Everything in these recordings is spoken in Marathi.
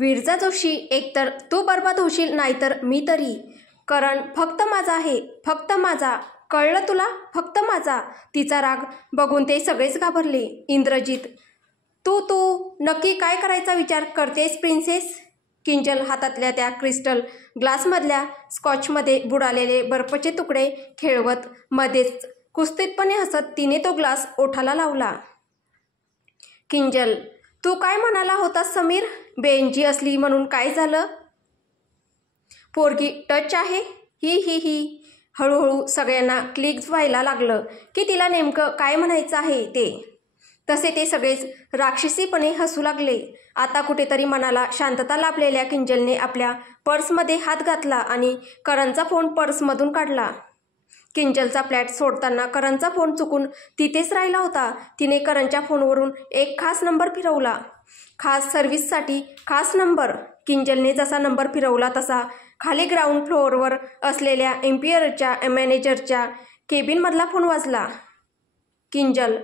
विरजा जोशी, एकतर तू बरबाद होशील नाहीतर मी तरी. करण, फक्त माझा आहे, फक्त माझा, कळलं तुला, फक्त माझा. तिचा राग बघून ते सगळेच घाबरले. इंद्रजित, तू तू नक्की काय करायचा विचार करतेस प्रिन्सेस? किंजल हातातल्या त्या क्रिस्टल ग्लासमधल्या स्कॉचमध्ये बुडालेले बर्फाचे तुकडे खेळवत मध्येच कुस्तीतपणे हसत तिने तो ग्लास ओठाला लावला. किंजल, तू काय म्हणाला होतास समीर? बेंजी असली म्हणून काय झालं? पोरगी टच आहे? ही ही ही. हळूहळू सगळ्यांना क्लिक व्हायला लागलं की तिला नेमकं काय म्हणायचं आहे ते. तसे ते सगळेच राक्षसीपणे हसू लागले. आता कुठेतरी मनाला शांतता लाभलेल्या किंजलने आपल्या पर्समध्ये हात घातला आणि करणचा फोन पर्समधून काढला. किंजलचा फ्लॅट सोडताना करणचा फोन चुकून तिथेच राहिला होता. तिने करणच्या फोनवरून एक खास नंबर फिरवला. खास सर्व्हिससाठी खास नंबर. किंजलने जसा नंबर फिरवला तसा खाली ग्राउंड फ्लोअरवर असलेल्या एम्पियरच्या मॅनेजरच्या केबिनमधला फोन वाजला. किंजल,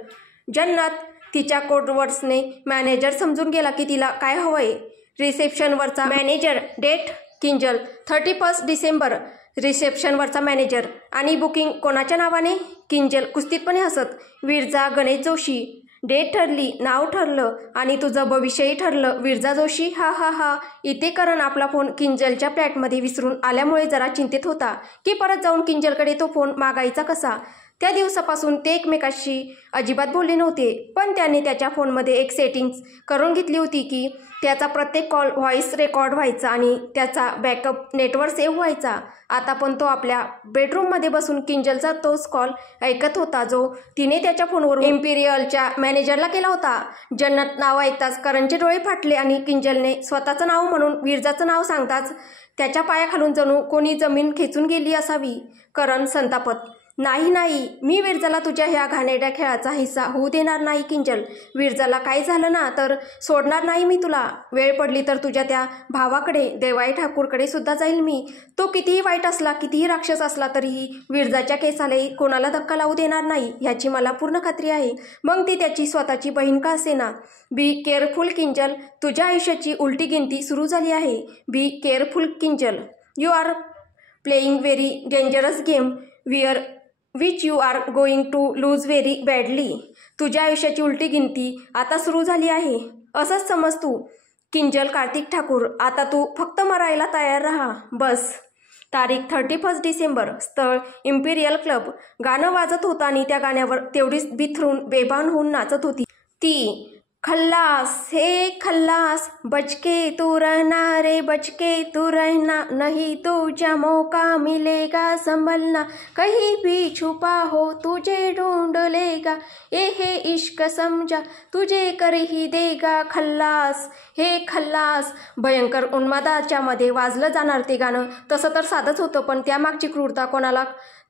जन्नत. तिच्या कोडवर्ड्सने मॅनेजर समजून गेला की तिला काय हवंय. रिसेप्शनवरचा मॅनेजर. डेट? किंजल, 31 डिसेंबर. रिसेप्शनवरचा मॅनेजर. आणि बुकिंग कोणाच्या नावाने? किंजल कुस्तीतपणे हसत. विरजा गणेश जोशी. डेट ठरली, नाव ठरलं आणि तुझं भविष्यही ठरलं. विरजा जोशी. हा हा हा. इथे करण आपला फोन किंजलच्या फ्लॅटमध्ये विसरून आल्यामुळे जरा चिंतित होता की परत जाऊन किंजलकडे तो फोन मागायचा कसा. त्या दिवसापासून ते एकमेकाशी अजिबात बोलले नव्हते, पण त्याने त्याच्या फोनमध्ये एक सेटिंग्स करून घेतली होती की त्याचा प्रत्येक कॉल व्हॉइस रेकॉर्ड व्हायचा आणि त्याचा बॅकअप नेटवर सेव्ह व्हायचा. आता पण तो आपल्या बेडरूममध्ये बसून किंजलचा तोच कॉल ऐकत होता जो तिने त्याच्या फोनवरून इम्पिरियलच्या मॅनेजरला केला होता. जन्नत नाव ऐकताच करणचे डोळे फाटले आणि किंजलने स्वतःचं नाव म्हणून विरजाचं नाव सांगताच त्याच्या पायाखालून जणू कोणी जमीन खेचून गेली असावी. करण संतापत. नाही नाही, मी विरजाला तुझ्या ह्या घाणेरड्या खेळाचा हिस्सा होऊ देणार नाही किंजल. विरजाला काय झालं ना तर सोडणार नाही मी तुला. वेळ पडली तर तुझ्या त्या भावाकडे, देवाई ठाकूरकडे सुद्धा जाईल मी. तो कितीही वाईट असला, कितीही राक्षस असला तरीही विरजाच्या केसालाही कोणाला धक्का लावू देणार नाही ह्याची मला पूर्ण खात्री आहे. मग ती त्याची स्वतःची बहीण का असेना. Be careful Kinjal. तुझ्या आयुष्याची उलटी गिनती सुरू झाली आहे. Be careful Kinjal. You are playing very dangerous game which you are going to lose very badly. तुझ्या आयुष्याची उलटी गिनती आता सुरू झाली आहे असंच समज तू. किंजल कार्तिक ठाकूर, आता तू फक्त मरायला तयार राहा बस. तारीख 31 डिसेंबर. स्थळ इम्पिरियल क्लब. गाणं वाजत होतं आणि त्या गाण्यावर तेवढीच बिथरून बेभान होऊन नाचत होती ती. खल्लास, हे खल्लास, बचके तू रहना रे, बचके तू रहना, नहीं तुझा मौका मिलेगा संभलना, कहीं भी छुपा हो तुझे ढूंढ लेगा, ये है इश्क समझा तुझे कर ही देगा. खल्लास, हे खल्लास. भयंकर उन्मादाच्या मध्ये वाजलं जाणार ते गाणं. तसं तर साधंच होतं, पण त्यामागची क्रूरता कोणाला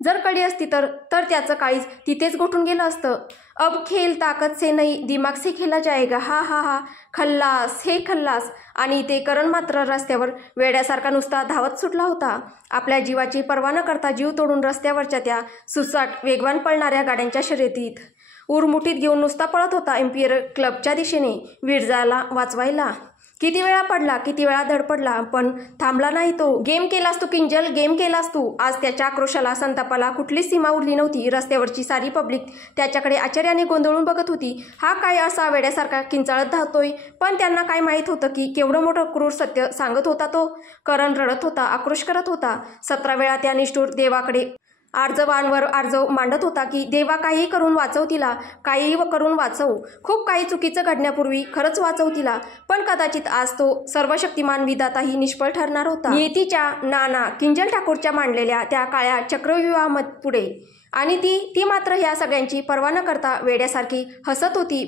जर कळली असती तर त्याचं काळीज तिथेच गोठून गेलं असतं. अब खेल ताकत से नहीं दिमाग से खेला जाएगा. हा हा हा. खल्लास, हे खल्लास. आणि ते करण मात्र रस्त्यावर वेड्यासारखा नुसता धावत सुटला होता. आपल्या जीवाची पर्वा न करता जीव तोडून रस्त्यावरच्या त्या सुसाट वेगवान पळणाऱ्या गाड्यांच्या शर्यतीत उरमुठीत घेऊन नुसता पळत होता एम्पियर क्लबच्या दिशेने विरजाला वाचवायला. किती वेळा पडला, किती वेळा धडपडला, पण थांबला नाही तो. गेम केलास तू किंजल, गेम केलास तू. आज त्याच्या आक्रोशाला, संतापाला कुठलीच सीमा उरली नव्हती. रस्त्यावरची सारी पब्लिक त्याच्याकडे आश्चर्याने गोंधळून बघत होती. हा काय असा वेड्यासारखा किंचाळत धावतोय? पण त्यांना काय माहीत होतं की केवढं मोठं क्रूर सत्य सांगत होता तो. करण रडत होता, आक्रोश करत होता. 17 वेळा त्या निष्ठूर देवाकडे आर्जवांवर आर्जव मांडत होता की देवा काहीही करून वाचव तिला, काहीही करून वाचव. खूप काही चुकीचं घडण्यापूर्वी खरंच वाचव तिला. पण कदाचित आज तो सर्वशक्तिमान विधाताही निष्फळ ठरणार होता. नियतीच्या नाना किंजल ठाकूरच्या मांडलेल्या त्या काळ्या चक्रव्यूहापुढे. आणि ती मात्र ह्या सगळ्यांची पर्वा न करता वेड्यासारखी हसत होती,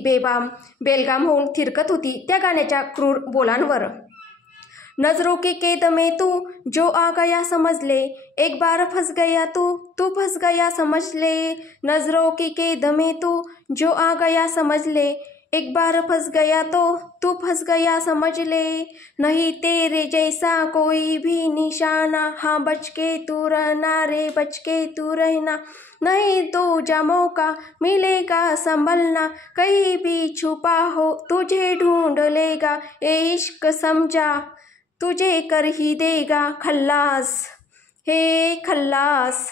बेलगाम होऊन थिरकत होती त्या गाण्याच्या क्रूर बोलांवर. नजरों की कैद में तू जो आ गया समझ ले, एक बार फंस गया तू फंस गया समझ ले. नजरों की कैद में तू जो आ गया समझ ले, एक बार फंस गया तो तू फंस गया समझ ले, नहीं तेरे जैसा कोई भी निशाना, हाँ बच के तू रहना रे बच के तू रहना, नहीं दूजा मौका मिलेगा संभलना, कहीं भी छुपा हो तुझे ढूंढ लेगा, ए इश्क समझा तुझे कर ही देगा खल्लास, हे खल्लास.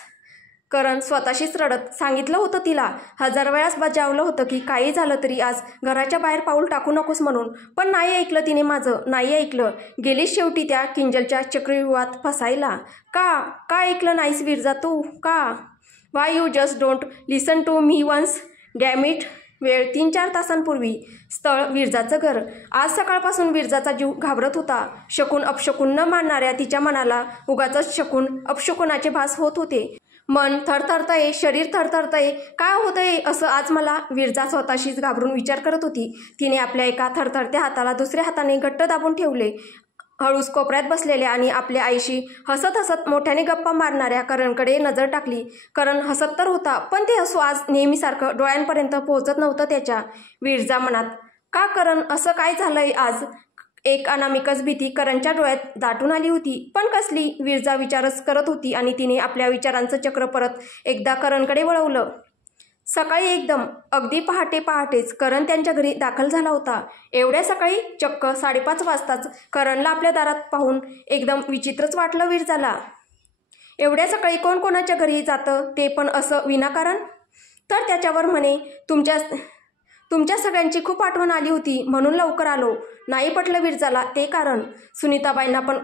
करण स्वतःशीच रडत सांगितलं होतं तिला, 1000 वेळास बजावलं होतं की काही झालं तरी आज घराच्या बाहेर पाऊल टाकू नकोस म्हणून, पण नाही ऐकलं तिने माझं, नाही ऐकलं. गेलीच शेवटी त्या किंजलच्या चक्रव्यूहात फसायला. का ऐकलं नाहीस विरजा तू, का? Why you just don't listen to me once, damn it. वेळ 3-4 तासांपूर्वी. स्थळ विरजाचं घर. आज सकाळपासून विरजाचा जीव घाबरत होता. शकून अपशकून न मानणाऱ्या तिच्या मनाला उगाचच शकून अपशकुनाचे भास होत होते. मन थरथरतंय, शरीर थरथरतंय, काय होतंय असं आज मला, विरजा स्वतःशीच घाबरून विचार करत होती. तिने आपल्या एका थरथरत्या हाताला दुसऱ्या हाताने घट्ट दाबून ठेवले. हळूच कोपऱ्यात बसलेल्या आणि आपल्या आईशी हसत हसत मोठ्याने गप्पा मारणाऱ्या करणकडे नजर टाकली. करण हसत तर होता, पण ते हसू आज नेहमीसारखं डोळ्यांपर्यंत पोहोचत नव्हतं त्याच्या. विरजा मनात, का करण असं काय झालंय आज? एक अनामिकच भीती करणच्या डोळ्यात दाटून आली होती. पण कसली? विरजा विचारच करत होती आणि तिने आपल्या विचारांचं चक्र परत एकदा करणकडे वळवलं. सकाळी एकदम अगदी पहाटेच करण त्यांच्या घरी दाखल झाला होता. एवढ्या सकाळी? चक्क 5:30 वाजताच करणला आपल्या दारात पाहून एकदम विचित्रच वाटलं विरजाला. एवढ्या सकाळी कोण कोणाच्या घरी जातं, ते पण असं विनाकारण? तर त्याच्यावर म्हणे, तुमच्या सगळ्यांची खूप आठवण आली होती म्हणून लवकर आलो. नाही पटलं विरजाला ते कारण. सुनीताबाईंना पण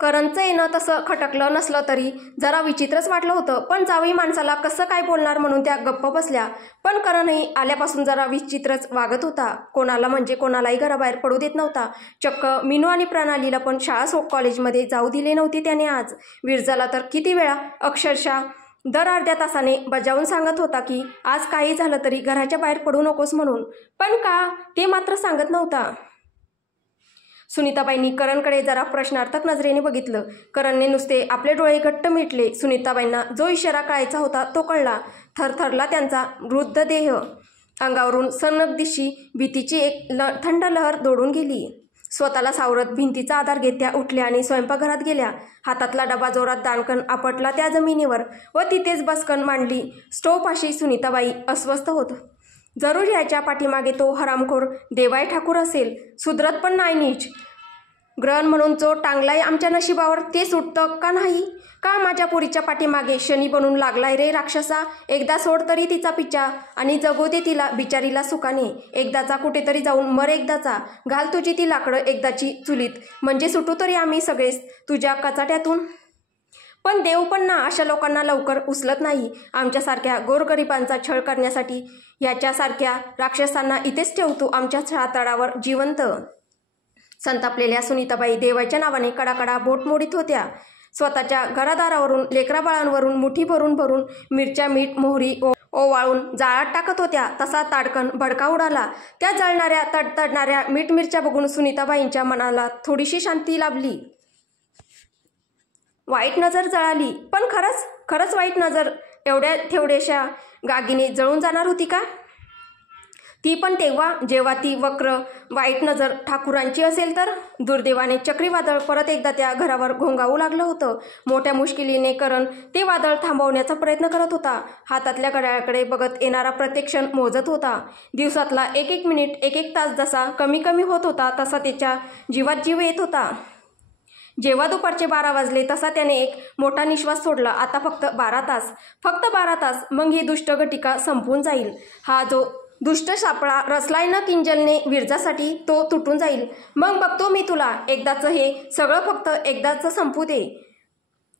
करणचं येणं तसं खटकलं नसलं तरी जरा विचित्रच वाटलं होतं. पण जावई माणसाला कसं काय बोलणार म्हणून त्या गप्प बसल्या. पण करणही आल्यापासून जरा विचित्रच वागत होता. कोणाला म्हणजे कोणालाही घराबाहेर पडू देत नव्हता. चक्क मीनू आणि प्रणालीला पण शाळा कॉलेजमध्ये जाऊ दिले नव्हते त्याने आज. विरजाला तर किती वेळा अक्षरशः दर अर्ध्या तासाने बजावून सांगत होता की आज काही झालं तरी घराच्या बाहेर पडू नकोस म्हणून. पण का ते मात्र सांगत नव्हता. सुनीताबाईंनी करणकडे जरा प्रश्नार्थक नजरेने बघितलं. करणने नुसते आपले डोळे घट्ट मिटले. सुनीताबाईंना जो इशारा कळायचा होता तो कळला. थरथरला त्यांचा वृद्ध देह. अंगावरून सनगदिशी भीतीची एक थंड लहर दौडून गेली. स्वतःला सावरत भिंतीचा आधार घेत त्या उठल्या आणि स्वयंपाकघरात गेल्या. हातातला डबा जोरात दाणकन आपटला त्या जमिनीवर व तिथेच बसकन मांडली. स्टोवपाशी सुनीताबाई अस्वस्थ होत. जरूर याच्या पाठीमागे तो हरामखोर देवाय ठाकूर असेल. सुधरत पण नाही नीच. ग्रहण म्हणून जो टांगलाय आमच्या नशिबावर ते सुटतं का नाही? का माझ्या पोरीच्या पाठीमागे शनी बनून लागलाय रे राक्षसा? एकदा सोड तरी तिचा पिच्छा आणि जगू दे तिला बिचारीला सुखाने. एकदाचा कुठेतरी जाऊन मर एकदाचा. घाल तुझी ती लाकडं एकदाची चुलीत, म्हणजे सुटू तरी आम्ही सगळेच तुझ्या कचाट्यातून. पण देव पण ना अशा लोकांना लवकर उचलत नाही. आमच्यासारख्या गोरगरिबांचा छळ करण्यासाठी याच्यासारख्या राक्षसांना इथेच ठेवतो आमच्या छाताडावर जिवंत. संतापलेल्या सुनीताबाई देवाच्या नावाने कडाकडा बोट मोडीत होत्या. स्वतःच्या घरादारावरून लेकराबाळांवरून मुठी भरून मिरच्या मीठ मोहरी ओवाळून जाळात टाकत होत्या. तसा ताडकन भडका उडाला. त्या जळणाऱ्या तडतडणाऱ्या मीठ मिरच्या बघून सुनीताबाईंच्या मनाला थोडीशी शांती लाभली. वाईट नजर जळाली. पण खरंच वाईट नजर एवढ्या थेवड्याशा गागीने जळून जाणार होती का? ती पण तेव्हा जेव्हा ती वक्र वाईट नजर ठाकूरांची असेल तर. दुर्दैवाने चक्रीवादळ परत एकदा त्या घरावर घोंगावू लागलं होतं. मोठ्या मुश्किलीने करण ते वादळ थांबवण्याचा प्रयत्न करत होता. हातातल्या घड्याळाकडे बघत येणारा प्रत्येक क्षण मोजत होता. दिवसातला एक मिनिट एक तास जसा कमी होत होता तसा त्याच्या जीवात जीव येत होता. जेव्हा दुपारचे 12 वाजले तसा त्याने एक मोठा निश्वास सोडला. आता फक्त 12 तास मग ही दुष्ट घटिका संपून जाईल. हा जो दुष्ट सापळा रचलाय ना किंजलने विरजासाठी तो तुटून जाईल. मग बघतो मी तुला. एकदाचं हे सगळं फक्त एकदाचं संपू दे.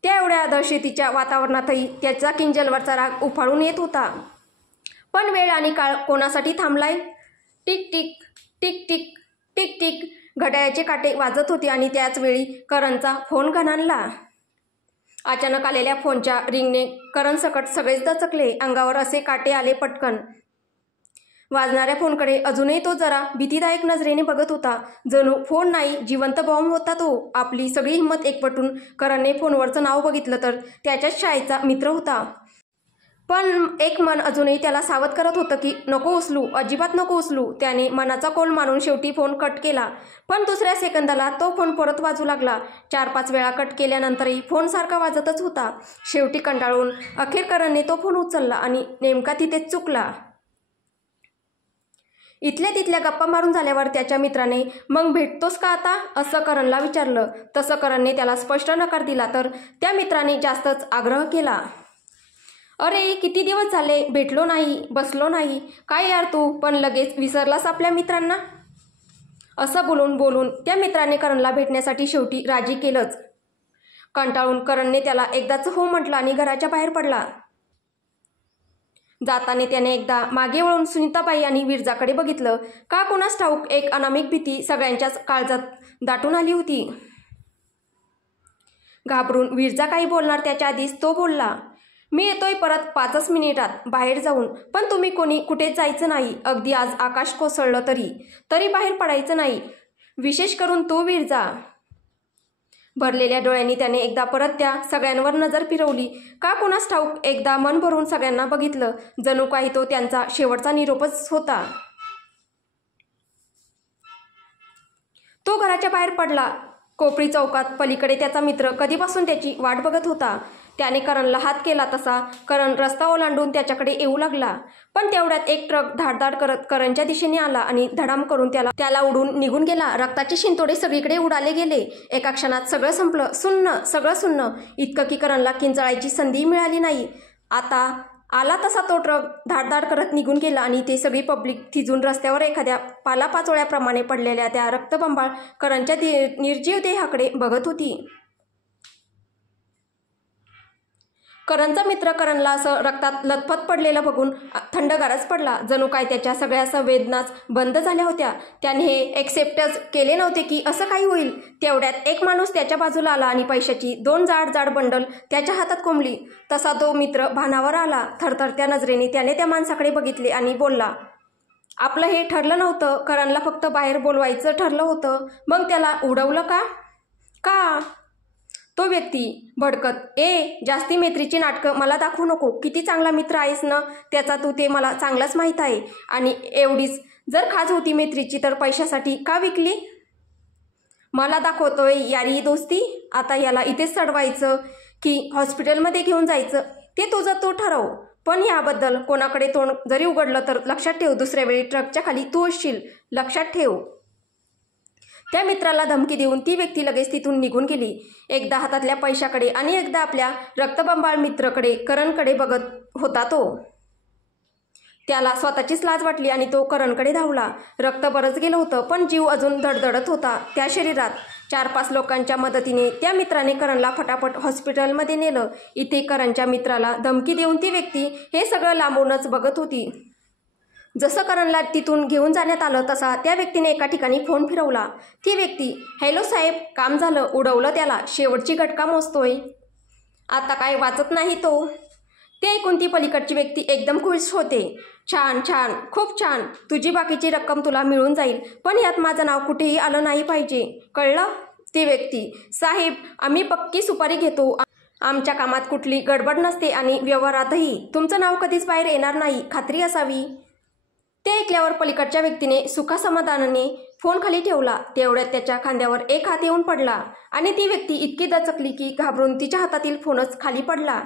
त्या एवढ्या दहशतीच्या वातावरणातही त्याचा किंजलवरचा राग उफाळून येत होता. पण वेळ आणि काळ कोणासाठी थांबलाय? Tick tick tick tick tick tick घड्याळाचे काटे वाजत होते आणि त्याच वेळी करणचा फोन घणाणला. अचानक आलेल्या फोनच्या रिंगने करण सकट सगळेच दचकले. अंगावर असे काटे आले पटकन. वाजणाऱ्या फोनकडे अजूनही तो जरा भीतीदायक नजरेने बघत होता. जणू फोन नाही जिवंत बॉम्ब होता तो. आपली सगळी हिंमत एकवटून करणने फोनवरचं नाव बघितलं तर त्याच्याच शाळेचा मित्र होता. पण एक मन अजूनही त्याला सावध करत होतं की नको उचलू, अजिबात नको उचलू. त्याने मनाचा कौल मानून शेवटी फोन कट केला. पण दुसऱ्या सेकंदाला तो फोन परत वाजू लागला. 4-5 वेळा कट केल्यानंतरही फोन सारखा वाजतच होता. शेवटी कंटाळून अखेर करणने तो फोन उचलला आणि नेमका तिथेच चुकला. इथल्या तिथल्या गप्पा मारून झाल्यावर त्याच्या मित्राने मग भेटतोस का आता असं करणला विचारलं. तसं करणने त्याला स्पष्ट नकार दिला तर त्या मित्राने जास्तच आग्रह केला. अरे किती दिवस झाले भेटलो नाही, बसलो नाही. काय यार तू पण लगेच विसरलास आपल्या मित्रांना. असं बोलून त्या मित्राने करणला भेटण्यासाठी शेवटी राजी केलंच. कंटाळून करणने त्याला एकदाच हो म्हटलं आणि घराच्या बाहेर पडला. जाताना त्याने एकदा मागे वळून सुनीताबाई आणि विरजाकडे बघितलं. का कोणास ठाऊक एक अनामिक भीती सगळ्यांच्याच काळजात दाटून आली होती. घाबरून विरजा काही बोलणार त्याच्या आधीच तो बोलला. मी येतोय परत 5 मिनिटात बाहेर जाऊन. पण तुम्ही कोणी कुठेच जायचं नाही. अगदी आज आकाश कोसळलं तरी बाहेर पडायचं नाही. विशेष करून तू विरजा. भरलेल्या डोळ्यांनी त्याने एकदा परत त्या सगळ्यांवर नजर फिरवली. का कोणास ठाऊक एकदा मन भरून सगळ्यांना बघितलं. जणू काही तो त्यांचा शेवटचा निरोपच होता. तो घराच्या बाहेर पडला. कोपरी चौकात पलीकडे त्याचा मित्र कधीपासून त्याची वाट बघत होता. त्याने करणला हात केला तसा करण रस्ता ओलांडून त्याच्याकडे येऊ लागला. पण तेवढ्यात एक ट्रक धाडधाड करत करणच्या दिशेने आला आणि धडाम करून त्याला उडून निघून गेला. रक्ताचे शिंतोडे सगळीकडे उडाले गेले. एका क्षणात सगळं संपलं. सगळं सुन्न. इतकं की करणला किंचाळायची संधी मिळाली नाही. आता आला तसा तो ट्रक धाडधाड करत निघून गेला आणि ते सगळी पब्लिक थिजून रस्त्यावर एखाद्या पालापाचोळ्याप्रमाणे पडलेल्या त्या रक्तबंबाळ करणच्या निर्जीव देहाकडे बघत होती. करणचा मित्र करणला असं रक्तात लथपथ पडलेलं बघून थंडगारच पडला. जणू काय त्याच्या सगळ्या संवेदनाच बंद झाल्या होत्या. त्याने हे एक्सेप्टच केले नव्हते की असं काही होईल. तेवढ्यात एक माणूस त्याच्या बाजूला आला आणि पैशाची 2 जाड बंडल त्याच्या हातात कोंबली. तसा तो मित्र भानावर आला. थरथरत्या नजरेने त्याने त्या माणसाकडे बघितले आणि बोलला. आपलं हे ठरलं नव्हतं. करणला फक्त बाहेर बोलवायचं ठरलं होतं. मग त्याला उडवलं का? का? तो व्यक्ती भडकत. जास्ती मैत्रीची नाटकं मला दाखवू नको. किती चांगला मित्र आहेस ना त्याचा तू, ते मला चांगलंच माहीत आहे. आणि एवढीच जर खाज होती मैत्रीची तर पैशासाठी का विकली? मला दाखवतोय यारी दोस्ती. आता याला इथेच चढवायचं की हॉस्पिटलमध्ये घेऊन जायचं ते तुझं तू ठरव. पण याबद्दल कोणाकडे तोंड जरी उघडलं तर लक्षात ठेव, दुसऱ्या वेळी ट्रकच्या खाली तू असशील. लक्षात ठेव. त्या मित्राला धमकी देऊन ती व्यक्ती लगेच तिथून निघून गेली. एकदा हातातल्या पैशाकडे आणि एकदा आपल्या रक्तबंबाळ मित्राकडे करणकडे बघत होता तो. त्याला स्वतःचीच लाज वाटली आणि तो करणकडे धावला. रक्त बरंच गेलं होतं पण जीव अजून धडधडत होता त्या शरीरात. 4-5 लोकांच्या मदतीने त्या मित्राने करणला फटाफट हॉस्पिटलमध्ये नेलं. इथे करणच्या मित्राला धमकी देऊन ती व्यक्ती हे सगळं लांबूनच बघत होती. जसं करणला तिथून घेऊन जाण्यात आलं तसा त्या व्यक्तीने एका ठिकाणी फोन फिरवला. ती व्यक्ती. हॅलो साहेब, काम झालं. उडवलं त्याला. शेवटची घटका मोजतोय. आता काय वाचत नाही तो. ते ऐकून ती पलीकडची व्यक्ती एकदम खुश होते. छान, खूप छान. तुझी बाकीची रक्कम तुला मिळून जाईल. पण यात माझं नाव कुठेही आलं नाही पाहिजे. कळलं? ती व्यक्ती. साहेब, आम्ही पक्की सुपारी घेतो. आमच्या कामात कुठली गडबड नसते आणि व्यवहारातही तुमचं नाव कधीच बाहेर येणार नाही. खात्री असावी. ते ऐकल्यावर पलीकडच्या व्यक्तीने सुखासमाधानाने फोन खाली ठेवला. तेवढ्यात त्याच्या खांद्यावर एक हात येऊन पडला आणि ती व्यक्ती इतकी दचकली की घाबरून तिच्या हातातील फोनच खाली पडला.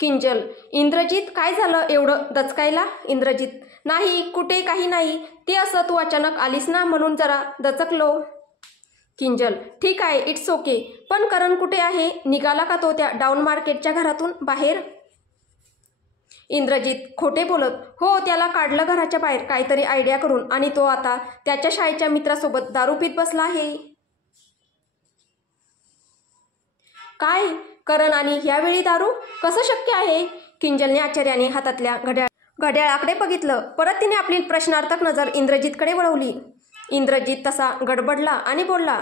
किंजल. इंद्रजित, काय झालं एवढं दचकायला? इंद्रजित. नाही, कुठे काही नाही. ते असं तू अचानक आलीस ना म्हणून जरा दचकलो. किंजल. ठीक आहे, इट्स ओके. पण करण कुठे आहे? निघाला का तो त्या डाऊन मार्केटच्या घरातून बाहेर? इंद्रजित. खोटे बोलत. हो, त्याला काढलं घराच्या बाहेर काहीतरी आयडिया करून आणि तो आता त्याच्या शाळेच्या मित्रासोबत दारू पीत बसला आहे. काय? करण आणि ह्यावेळी दारू? कसं शक्य आहे? किंजलने आश्चर्याने हातातल्या घड्याळाकडे बघितलं. परत तिने आपली प्रश्नार्थक नजर इंद्रजितकडे वळवली. इंद्रजित तसा गडबडला आणि बोलला.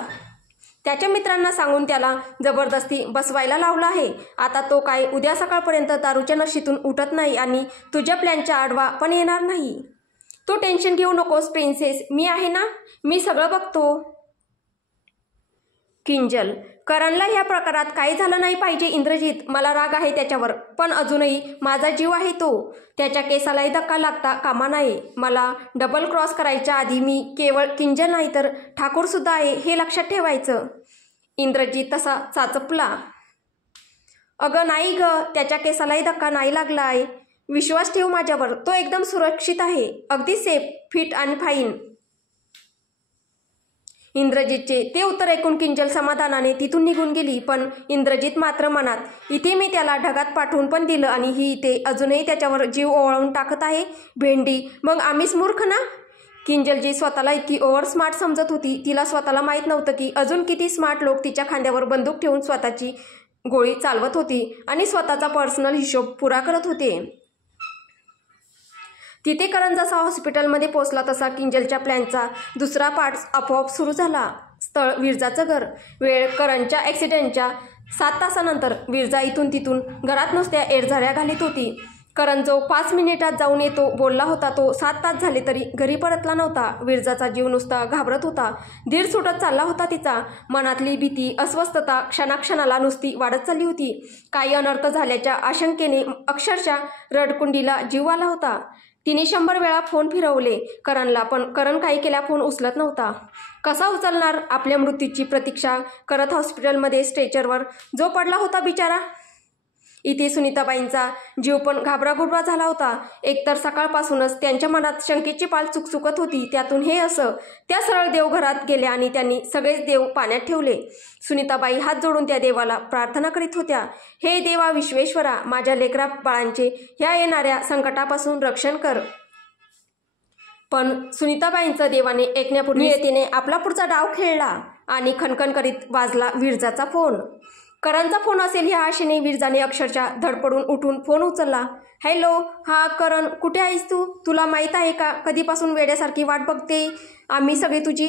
त्याच्या मित्रांना सांगून त्याला जबरदस्ती बसवायला लावलं आहे. आता तो काय उद्या सकाळपर्यंत दारूच्या नशेतून उठत नाही आणि तुझ्या प्लॅनच्या आडवा पण येणार नाही. तू टेन्शन घेऊ नकोस प्रिन्सेस. मी आहे ना. मी सगळं बघतो. किंजल. करणला ह्या प्रकारात काही झालं नाही पाहिजे इंद्रजित, मला राग आहे त्याच्यावर, पण अजूनही माझा जीव आहे तो. त्याच्या केसालाही धक्का लागता कामा नये. मला डबल क्रॉस करायच्या आधी मी केवळ किंजल नाही तर ठाकूर सुद्धा आहे हे लक्षात ठेवायचं. इंद्रजित तसा चाचपला. अगं नाही ग, त्याच्या केसालाही धक्का नाही लागला आहे. विश्वास ठेव माझ्यावर, तो एकदम सुरक्षित आहे, अगदी सेफ, फिट आणि फाईन. इंद्रजितचे ते उत्तर ऐकून किंजल समाधानाने तिथून निघून गेली. पण इंद्रजित मात्र मनात, इथे मी त्याला ढगात पाठवून पण दिलं आणि ही इथे अजूनही त्याच्यावर जीव ओवाळून टाकत आहे. भेंडी, मग आम्हीच मूर्ख ना. किंजल जी स्वतःला इतकी ओव्हर स्मार्ट समजत होती, तिला स्वतःला माहीत नव्हतं की अजून किती स्मार्ट लोक तिच्या खांद्यावर बंदूक ठेवून स्वतःची गोळी चालवत होती आणि स्वतःचा पर्सनल हिशोब पुरा करत होते. तिथे करण जसा हॉस्पिटलमध्ये पोहोचला तसा किंजलच्या प्लॅनचा दुसरा पार्ट आपोआप सुरू झाला. स्थळ विरजाचं घर. वेळ करणच्या ॲक्सिडेंटच्या 7 तासानंतर. विरजा इथून तिथून घरात नुसत्या एरझाऱ्या घालीत होती. करण जो 5 मिनिटात जाऊन येतो बोलला होता तो 7 तास झाले तरी घरी परतला नव्हता. विरजाचा जीव नुसता घाबरत होता. धीर सुटत चालला होता तिचा. मनातली भीती, अस्वस्थता क्षणाक्षणाला नुसती वाढत चालली होती. काही अनर्थ झाल्याच्या आशंकेने अक्षरशः रडकुंडीला जीव आला होता. तिने 100 वेळा फोन फिरवले करणला, पण करण काही केल्या फोन उचलत नव्हता. कसा उचलणार? आपल्या मृत्यूची प्रतीक्षा करत हॉस्पिटलमध्ये स्ट्रेचरवर जो पडला होता बिचारा. इथे सुनीताबाईंचा जीव पण घाबराघुबरा झाला होता. एकतर सकाळपासूनच त्यांच्या मनात शंकेची पाल चुकचुकत होती, त्यातून हे असं. त्या सरळ देवघरात गेल्या आणि त्यांनी सगळेच देव पाण्यात ठेवले. सुनीताबाई हात जोडून त्या देवाला प्रार्थना करीत होत्या, हे देवा विश्वेश्वरा, माझ्या लेकरा बाळांचे ह्या येणाऱ्या संकटापासून रक्षण कर. पण सुनीताबाईंचं देवाने ऐकण्यापूर्वी नियतीने आपला पुढचा डाव खेळला आणि खणखण करीत वाजला विरजाचा फोन. करणचा फोन असेल ह्या आशेने विरजाने अक्षरशः धडपडून उठून फोन उचलला. हॅलो, हा करण, कुठे आहेस तू? तुला माहीत आहे का कधीपासून वेड्यासारखी वाट बघते आम्ही सगळे तुझी.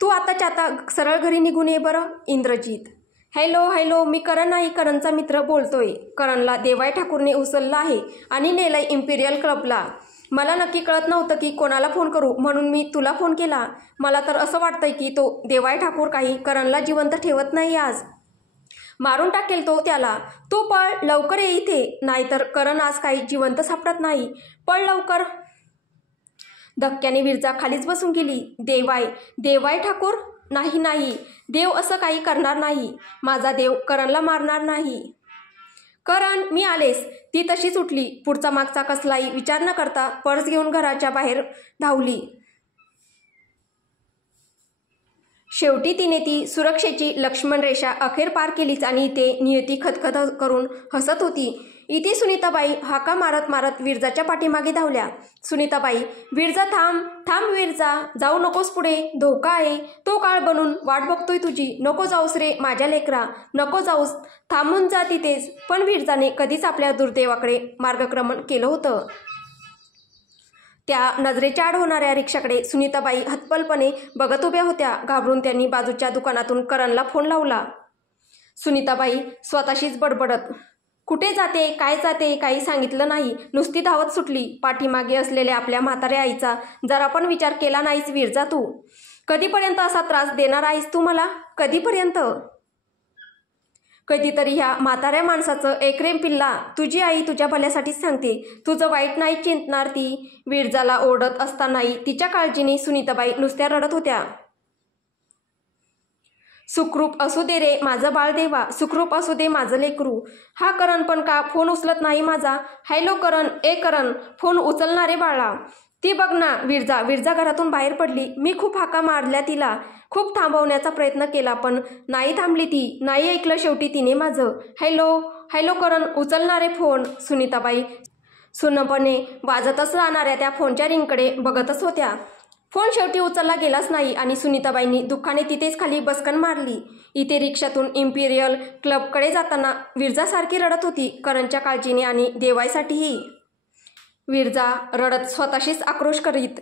तू आताच्या आता सरळ घरी निघून ये बरं. इंद्रजित. हॅलो, मी करण नाही, करणचा मित्र बोलतोय. करणला देवाय ठाकूरने उचललं आहे आणि नेलंय इम्पिरियल क्लबला. मला नक्की कळत नव्हतं की कोणाला फोन करू, म्हणून मी तुला फोन केला. मला तर असं वाटतंय की तो देवाय ठाकूर काही करणला जिवंत ठेवत नाही, आज मारून टाकेल तो त्याला. तू पळ लवकर, ये इथे, नाहीतर करण आज काही जिवंत सापडत नाही. पळ लवकर. धक्क्याने विरजा खालीच बसून गेली. देवाय ठाकूर? नाही, देव असं काही करणार नाही. माझा देव करणला मारणार नाही. करण, मी आलेस. ती तशीच उठली. पुढचा मागचा कसलाही विचार न करता पर्स घेऊन घराच्या बाहेर धावली. शेवटी तिने ती सुरक्षेची लक्ष्मण रेषा अखेर पार केलीच आणि इथे नियती खदखद करून हसत होती. इथे सुनीताबाई हाका मारत मारत विरजाच्या पाठीमागे धावल्या. सुनीताबाई, विरजा थांब विरजा, जाऊ नकोस पुढे, धोका आहे. तो काळ बनून वाट बघतोय तुझी. नको जाऊस रे माझ्या लेकरा, नको जाऊस, थांबून जा तिथेच. पण विरजाने कधीच आपल्या दुर्दैवाकडे मार्गक्रमण केलं होतं. त्या नजरेच्या आड होणाऱ्या रिक्षाकडे सुनीताबाई हतबलपणे बघत उभ्या होत्या. घाबरून त्यांनी बाजूच्या दुकानातून करणला फोन लावला. सुनीताबाई स्वतःशीच बडबडत, कुठे जाते, काय जाते, काही सांगितलं नाही, नुसती धावत सुटली. पाठीमागे असलेल्या आपल्या म्हाताऱ्या आईचा जरा पण विचार केला नाहीस विरजा तू. कधीपर्यंत असा त्रास देणार आहेस तू मला? कधीपर्यंत? कधीतरी ह्या म्हाताऱ्या माणसाचं एक रे पिल्ला, तुझी आई तुझ्या भल्यासाठीच सांगते, तुझं वाईट नाही चिंतणार ती. विरजाला ओरडत असतानाही तिच्या काळजीने सुनीताबाई नुसत्या रडत होत्या. सुखरूप असू दे रे माझं बाळ देवा, सुखरूप असू दे माझं लेकरू. हा करण पण का फोन उचलत नाही माझा? हॅलो करण, करण, फोन उचलणारे बाळा. ती बघ ना विरजा घरातून बाहेर पडली. मी खूप हाका मारल्या तिला, खूप थांबवण्याचा प्रयत्न केला, पण नाही थांबली ती, नाही ऐकलं शेवटी तिने माझं. हॅलो करण, उचलणारे फोन. सुनीताबाई सुन्नपणे वाजतच राहणाऱ्या त्या फोनच्या रिंगकडे बघतच होत्या. फोन शेवटी उचलला गेलाच नाही आणि सुनीताबाईंनी दुःखाने तिथेच खाली बसकन मारली. इथे रिक्षातून इम्पिरियल क्लबकडे जाताना विरजा सारखी रडत होती, करणच्या काळजीने आणि देवायसाठीही. विरजा रडत स्वतःशीच आक्रोश करीत,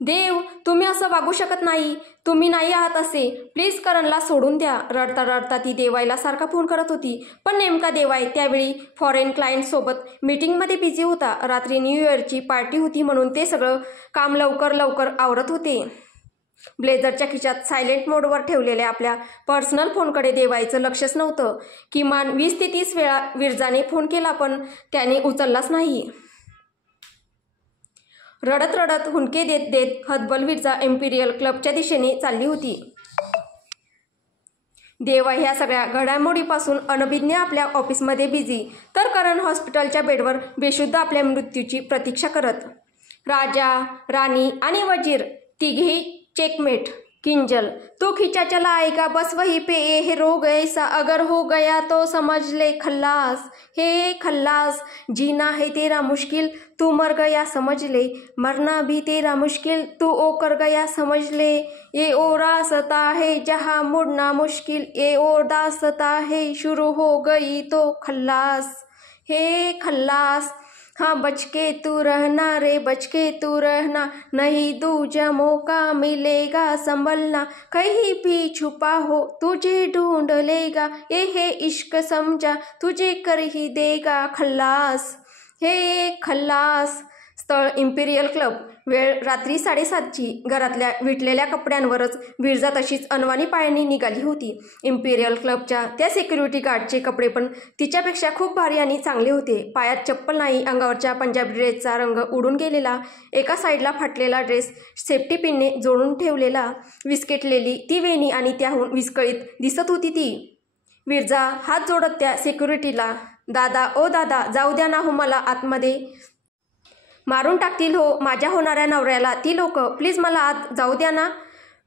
देव, तुम्ही असं वागू शकत नाही, तुम्ही नाही आहात असे, प्लीज करणला सोडून द्या. रडता रडता ती देवायला सारखा फोन करत होती. पण नेमका देवाय त्यावेळी फॉरेन क्लायंट सोबत मीटिंगमध्ये बिझी होता. रात्री न्यू इयरची पार्टी होती म्हणून ते सगळं काम लवकर आवरत होते. ब्लेझरच्या खिशात सायलेंट मोडवर ठेवलेल्या आपल्या पर्सनल फोनकडे देवाईचं लक्षच नव्हतं. किमान 20 ते 30 वेळा विरजाने फोन केला पण त्याने उचललाच नाही. रडत रडत हुंदके देत देत हतबल विरजा इम्पिरियल क्लबच्या दिशेने चालली होती. देवाई ह्या सगळ्या घडामोडीपासून अनभिज्ञ आपल्या ऑफिसमध्ये बिझी, तर करण हॉस्पिटलच्या बेडवर बेशुद्ध आपल्या मृत्यूची प्रतीक्षा करत. राजा, राणी आणि वजीर तिघेही चेकमेट. किंजल, तू खिंचा चला आएगा, बस वही पे ये रोग ऐसा, अगर हो गया तो समझ ले खल्लास. हे खल्लास, जीना है तेरा मुश्किल, तू मर गया समझ ले, मरना भी तेरा मुश्किल, तू ओ कर गया समझ ले. ये ओ रास्ता है जहाँ मुड़ना मुश्किल, ये ओ दास्ता है शुरू हो गई तो खल्लास. हे खल्लास, हाँ बच के तू रहना रे, बच के तू रहना, नहीं दूजा मौका मिलेगा संभलना, कहीं भी छुपा हो तुझे ढूंढ लेगा, ये है इश्क समझा तुझे कर ही देगा खल्लास. हे खल्लास. स्थळ इम्पिरियल क्लब. वेळ रात्री 7:30ची. घरातल्या विटलेल्या कपड्यांवरच विरजा तशीच अनवाणी पायाने निघाली होती. इम्पिरियल क्लबच्या त्या सिक्युरिटी गार्डचे कपडे पण तिच्यापेक्षा खूप भारी आणि चांगले होते. पायात चप्पल नाही, अंगावरच्या पंजाबी ड्रेसचा रंग उडून गेलेला, एका साईडला फाटलेला ड्रेस सेफ्टी पिनने जोडून ठेवलेला, विस्कटलेली ती वेणी आणि त्याहून विस्कळीत दिसत होती ती. विरजा हात जोडत त्या सिक्युरिटीला, दादा, ओ दादा, जाऊ द्या ना हो मला आतमध्ये, मारून टाकतील हो माझ्या होणाऱ्या नवऱ्याला ती लोक, प्लीज मला आत जाऊ द्या ना,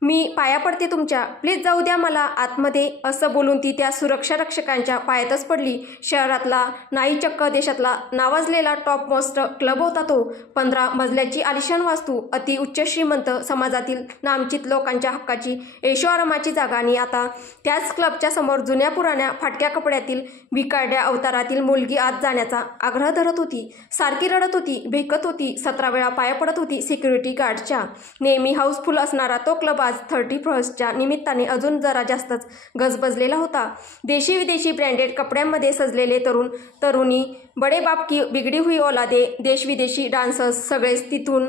मी पाया पडते तुमच्या, प्लीज जाऊ द्या मला आतमध्ये. असं बोलून ती त्या सुरक्षा रक्षकांच्या पायातच पडली. शहरातला नाही, चक्क देशातला नावाजलेला टॉप मोस्ट क्लब होता तो. 15 मजल्याची आलिशान वास्तू, अति उच्च श्रीमंत समाजातील नामचित लोकांच्या हक्काची ऐशोआरामाची जागा. आणि आता त्याच क्लबच्या समोर जुन्या पुराण्या फाटक्या कपड्यातील भिकारड्या अवतारातील मुलगी आत जाण्याचा आग्रह धरत होती. सारखी रडत होती, भेकत होती, 17 वेळा पाया पडत होती सिक्युरिटी गार्डच्या. नेहमी हाऊसफुल असणारा तो क्लब आज 31च्या निमित्ताने अजून जरा जास्तच गजबजलेला होता. देशी विदेशी ब्रँडेड कपड्यांमध्ये सजलेले तरुण तरुणी, बडे बाप की बिगडी हुई औलादे, देश विदेशी डान्सर्स सगळेच तिथून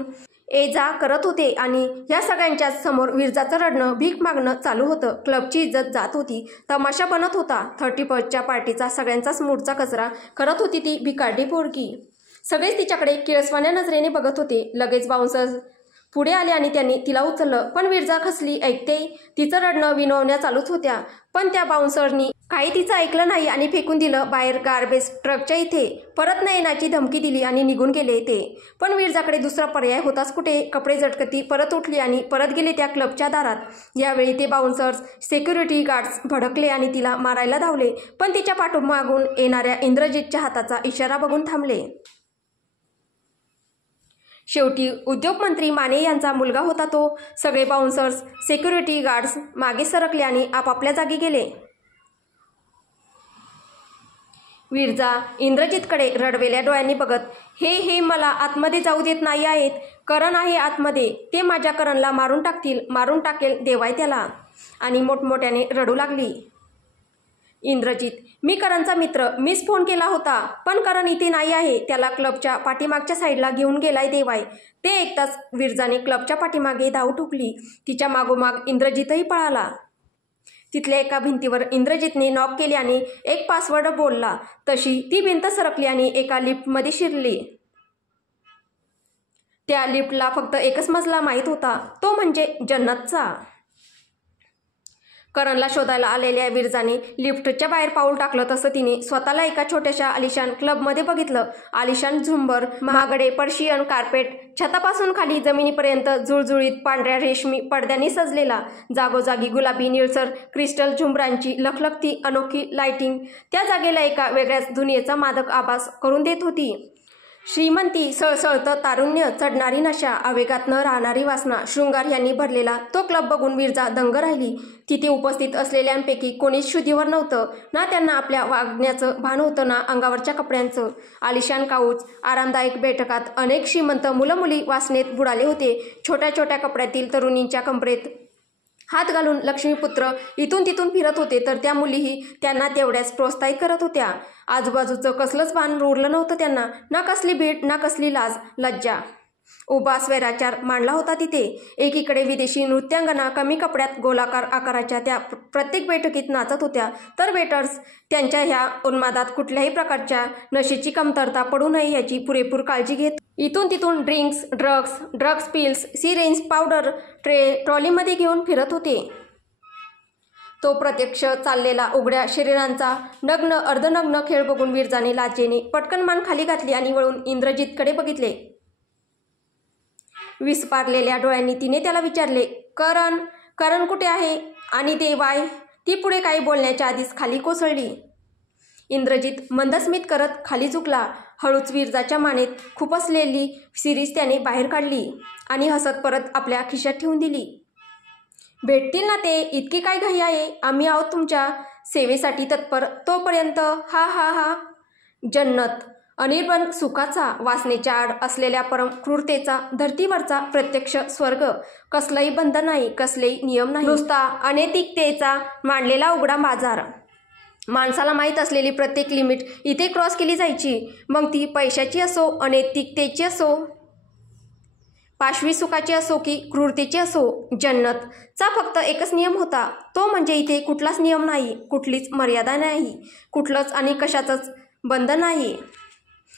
ये जा करत होते. आणि या सगळ्यांच्या समोर विरजाचं रडणं, भीक मागणं चालू होतं. क्लबची इज्जत जात होती, तमाशा बनत होता. 31च्या पार्टीचा सगळ्यांचाच मूडचा कचरा करत होती ती भिकारडी पोरगी. सगळेच तिच्याकडे किळसवाण्या नजरेने बघत होते. लगेच बाउन्सर्स पुढे आले आणि त्यांनी तिला उचललं. पण विरजा खसली. ऐकते, तिचं रडणं विनवण्या चालूच होत्या, पण त्या बाउन्सरनी काही तिचं ऐकलं नाही आणि फेकून दिलं बाहेर गार्बेज ट्रकच्या इथे. परत न येण्याची धमकी दिली आणि निघून गेले ते. पण विरजाकडे दुसरा पर्याय होताच कुठे. कपडे झटकती परत उठली आणि परत गेले त्या क्लबच्या दारात. यावेळी ते बाउन्सर्स, सिक्युरिटी गार्ड्स भडकले आणि तिला मारायला धावले, पण तिच्या पाठोमागून येणाऱ्या इंद्रजितच्या हाताचा इशारा बघून थांबले. शेवटी उद्योगमंत्री माने यांचा मुलगा होता तो. सगळे बाउन्सर्स, सिक्युरिटी गार्ड्स मागे सरकले आणि आपापल्या जागी गेले. विरजा इंद्रजितकडे रडवेल्या डोळ्यांनी बघत, हे मला आतमध्ये जाऊ देत नाही आहेत, करण आहे आतमध्ये, ते माझ्या करणला मारून टाकतील, मारून टाकेल देवाय त्याला. आणि मोठमोठ्याने रडू लागली. इंद्रजित, मी करणचा मित्र, मीच फोन केला होता, पण करण इथे नाही आहे, त्याला क्लबच्या पाठीमागच्या साईडला घेऊन गेलाय देवाय. ते ऐकताच विरजाने क्लबच्या पाठीमागे धाव ठोकली. तिच्या मागोमाग इंद्रजितही पळाला. तिथल्या एका भिंतीवर इंद्रजितने नॉक केले आणि एक पासवर्ड बोलला. तशी ती भिंत सरकली आणि एका लिफ्टमध्ये शिरली. त्या लिफ्टला फक्त एकच मजला माहीत होता, तो म्हणजे जन्नतचा. करणला शोधायला आलेल्या विरजाने लिफ्टच्या बाहेर पाऊल टाकलं तसं तिने स्वतःला एका छोट्याशा आलिशान क्लबमध्ये बघितलं. आलिशान झुंबर, महागडे पर्शियन कार्पेट, छतापासून खाली जमिनीपर्यंत जुळजुळीत पांढऱ्या रेशमी पडद्यांनी सजलेला, जागोजागी गुलाबी निळसर क्रिस्टल झुंबरांची लखलखती अनोखी लाइटिंग त्या जागेला एका वेगळ्याच दुनियेचा मादक आभास करून देत होती. श्रीमंती, सळसळतं तारुण्य, चढणारी नशा, आवेगात न राहणारी वासना, शृंगार यांनी भरलेला तो क्लब बघून विरजा दंग राहिली. तिथे उपस्थित असलेल्यांपैकी कोणीच शुद्धीवर नव्हतं. ना त्यांना आपल्या वागण्याचं भान होतं, ना अंगावरच्या कपड्यांचं. आलिशान काऊच, आरामदायक बैठकात अनेक श्रीमंत मुलं मुली वासनेत बुडाले होते. छोट्या छोट्या कपड्यातील तरुणींच्या कंबरेत हात घालून लक्ष्मीपुत्र इथून तिथून फिरत होते, तर त्या मुलीही त्यांना तेवढ्याच प्रोत्साहित करत होत्या. आजूबाजूचं कसलंच भान उरलं नव्हतं त्यांना, ना कसली भीड, ना कसली लाज लज्जा. उभा स्वैराचार मांडला होता तिथे। एकीकडे विदेशी नृत्यांगना कमी कपड्यात गोलाकार आकाराच्या त्या प्रत्येक बैठकीत नाचत होत्या, तर वेटर्स त्यांच्या ह्या उन्मादात कुठल्याही प्रकारच्या नशेची कमतरता पडू नये याची पुरेपूर काळजी घेत इथून तिथून drugs pills, syringe, powder tray ट्रॉलीमध्ये घेऊन फिरत होते। तो प्रत्यक्ष चाललेला उघड्या शरीरांचा नग्न अर्धनग्न खेळ बघून विरजाने लाजेने पटकन मान खाली घातली आणि वळून इंद्रजितकडे बघितले। विस्पारलेल्या डोळ्यांनी तिने त्याला विचारले, करण कुठे आहे? आणि देवाय? ती पुढे काही बोलण्याच्या आधीच खाली कोसळली। इंद्रजित मंदस्मित करत खाली झुकला। हळूच विरजाच्या मानेत खुपसलेली सिरीज त्याने बाहेर काढली आणि हसत परत आपल्या खिशात ठेवून दिली। भेटतील ना ते? इतकी काय घाई आहे? आम्ही आहोत तुमच्या सेवेसाठी तत्पर। तोपर्यंत हा हा हा जन्नत, अनिर्बंध सुखाचा, वासनेच्या आड असलेल्या परम क्रूरतेचा, धर्तीवरचा प्रत्यक्ष स्वर्ग। कसलंही बंधन नाही, कसलेही नियम नाही, नुसता अनैतिकतेचा मांडलेला उघडा बाजार। माणसाला माहीत असलेली प्रत्येक लिमिट इथे क्रॉस केली जायची, मग ती पैशाची असो, अनैतिकतेची असो, पाशवी सुखाची असो की क्रूरतेची असो। जन्नतचा फक्त एकच नियम होता, तो म्हणजे इथे कुठलाच नियम नाही, कुठलीच मर्यादा नाही, कुठलंच आणि कशाचंच बंधन नाही।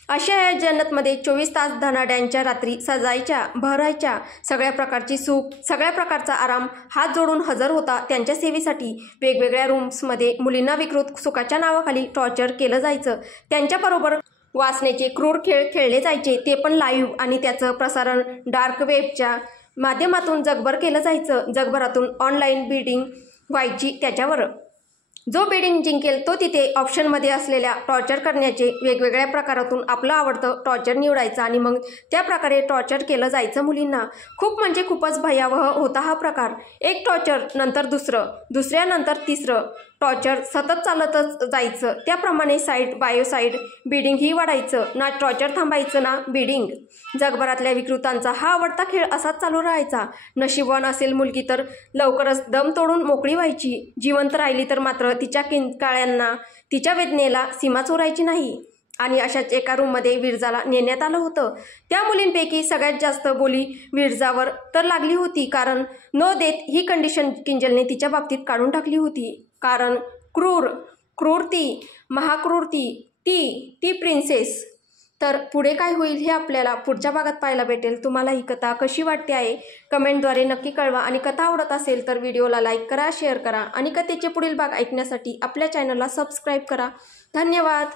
अशा या जन्नतमध्ये 24 तास धनाड्यांच्या रात्री सजायच्या, भरायच्या, सगळ्या प्रकारची सुख, सगळ्या प्रकारचा आराम हात जोडून हजर होता त्यांच्या सेवेसाठी। वेगवेगळ्या रूम्समध्ये मुलींना विकृत सुखाच्या नावाखाली टॉर्चर केलं जायचं, त्यांच्याबरोबर वासनेचे क्रूर खेळ खेळले जायचे, ते पण लाईव्ह, आणि त्याचं प्रसारण डार्क वेबच्या माध्यमातून जगभर केलं जायचं। जगभरातून ऑनलाईन बिडिंग व्हायची त्याच्यावर। जो बिडिंग जिंकेल तो तिथे ऑप्शनमध्ये असलेल्या टॉर्चर करण्याचे वेगवेगळ्या प्रकारातून आपलं आवडतं टॉर्चर निवडायचं आणि मग त्या प्रकारे टॉर्चर केलं जायचं मुलींना। खूप म्हणजे खूपच भयावह होता हा प्रकार। एक टॉर्चर नंतर दुसरं, दुसऱ्यानंतर तिसरं टॉर्चर सतत चालतच जायचं। त्याप्रमाणे साईड बायो साईड बिडिंग ही वाढायचं, ना टॉर्चर थांबायचं ना बिडिंग। जगभरातल्या विकृतांचा हा आवडता खेळ असाच चालू राहायचा। नशीबवान असेल मुलगी तर लवकरच दम तोडून मोकळी व्हायची, जिवंत राहिली तर मात्र तिच्या किंकाळ्यांना, तिच्या वेदनेला सीमाच उरायची नाही। आणि अशाच एका रूममध्ये विरजाला नेण्यात आलं होतं। त्या मुलींपैकी सगळ्यात जास्त बोली विरजावर तर लागली होती, कारण नो डेथ ही कंडिशन किंजलने तिच्या बाबतीत काढून टाकली होती। कारण क्रूरती, महाक्रूरती, ती प्रिन्सेस। तर पुढे काय होईल हे आपल्याला पुढच्या भागात पाहायला भेटेल। तुम्हाला ही कथा कशी वाटते आहे कमेंटद्वारे नक्की कळवा, आणि कथा आवडत असेल तर व्हिडिओला लाईक करा, शेअर करा, आणि कथेचे पुढील भाग ऐकण्यासाठी आपल्या चॅनलला सबस्क्राईब करा। धन्यवाद।